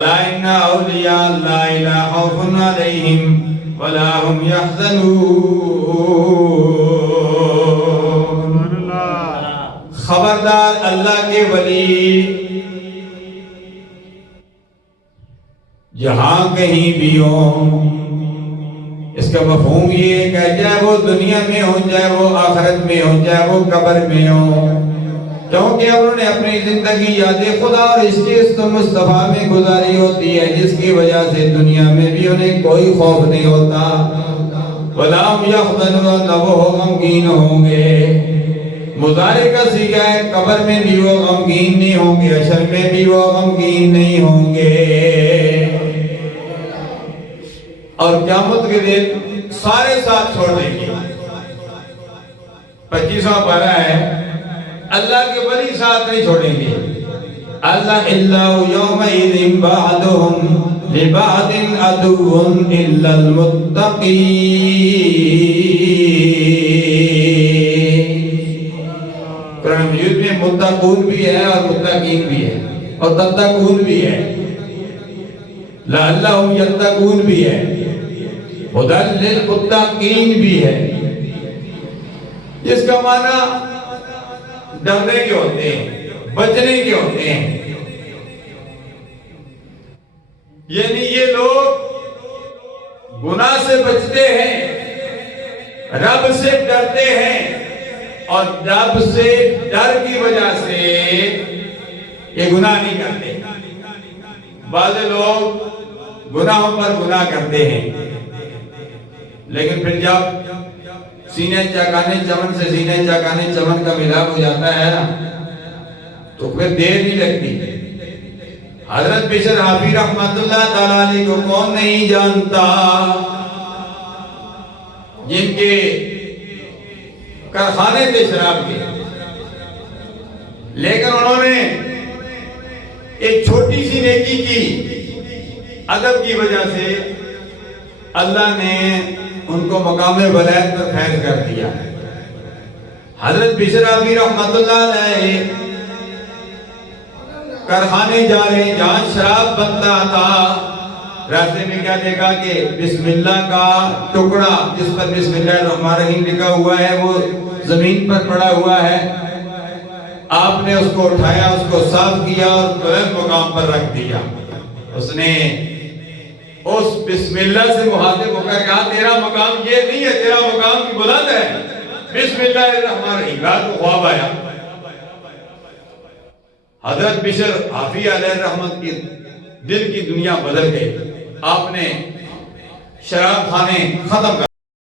إن أولياء الله لا خوف عليهم ولا هم يحزنون۔ خبردار اللہ کے ولی جہاں کہیں بھی ہوں، اس کا مفہوم یہ ہے کہ چاہے وہ دنیا میں ہو، چاہے وہ آخرت میں ہو، چاہے وہ قبر میں ہو، کیونکہ انہوں نے اپنی زندگی یاد خدا اور اس کے مصطفیٰ میں گزاری ہوتی ہے، جس کی وجہ سے دنیا میں بھی انہیں کوئی خوف نہیں ہوتا۔ وَلَا هُمْ يَحْزَنُونَ، نہ وہ غمگین ہوں گے۔ مضارع کا صیغہ ہے، قبر میں بھی وہ غمگین نہیں ہوں گے، حشر میں بھی وہ غمگین نہیں ہوں گے، اور قیامت کے دن سارے ساتھ چھوڑ دیں گے۔ 25واں پارہ ہے، اللہ کے ولی ساتھ نہیں چھوڑیں گے۔ اللہ الا یومئذ بعضهم لبعض عدو الا المتقین۔ قرآن مجید میں متقون بھی ہے اور متقین بھی ہے اور تتقون بھی ہے، لعلہم یتقون بھی ہے، ہدی للمتقین بھی ہے، جس کا معنی ڈرنے کے ہوتے ہیں، بچنے کے ہوتے ہیں۔ یعنی یہ لوگ گناہ سے بچتے ہیں، رب سے ڈرتے ہیں، اور رب سے ڈر کی وجہ سے یہ گناہ نہیں کرتے۔ بعض لوگ گناہوں پر گناہ کرتے ہیں، لیکن پھر جب سینے چاکانے چمن سے سینے چاکانے چمن کا ملاپ ہو جاتا ہے تو پھر دیر نہیں لگتی۔ حضرت بشر حافی رحمت اللہ تعالیٰ علیہ کو کون نہیں جانتا، جن کے کارخانے تھے شراب کے، لیکن انہوں نے ایک چھوٹی سی نیکی کی، ادب کی وجہ سے اللہ نے ان کو مقام ولایت پر فیض کر دیا۔ حضرت بشر حافی رحمت اللہ علیہ کارخانے جا رہے، جہاں شراب بنتا تھا، راستے میں کیا دیکھا کہ بسم اللہ کا ٹکڑا جس پر بسم اللہ الرحمن الرحیم لکھا ہوا ہے وہ زمین پر پڑا ہوا ہے۔ آپ نے اس کو اٹھایا، اس کو صاف کیا اور بلند مقام پر رکھ دیا۔ اس نے اس بسم اللہ سے مخاطب ہو کر کہا تیرا مقام یہ نہیں ہے، تیرا مقام بلند ہے، بسم اللہ الرحمن الرحیم۔ رات کو خواب آیا، حضرت بشر حافی علیہ الرحمت کی دل کی دنیا بدل گئی۔ آپ نے شراب خانے ختم کر